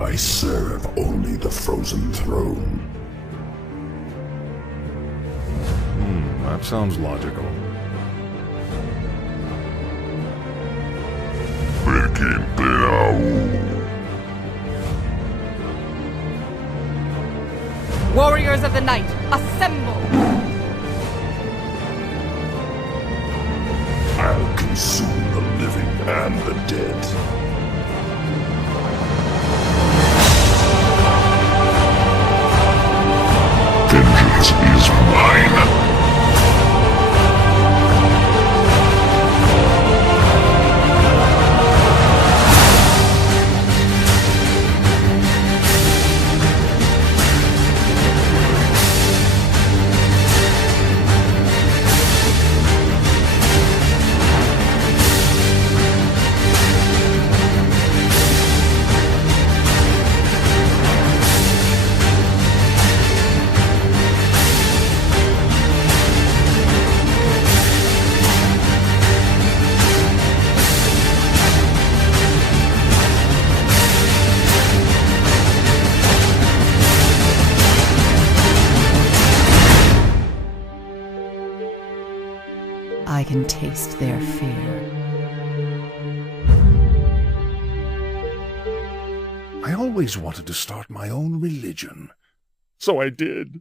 I serve only the frozen throne. That sounds logical. Warriors of the Night, assemble! I'll consume the living and the dead. Vengeance is mine. I can taste their fear. I always wanted to start my own religion. So I did.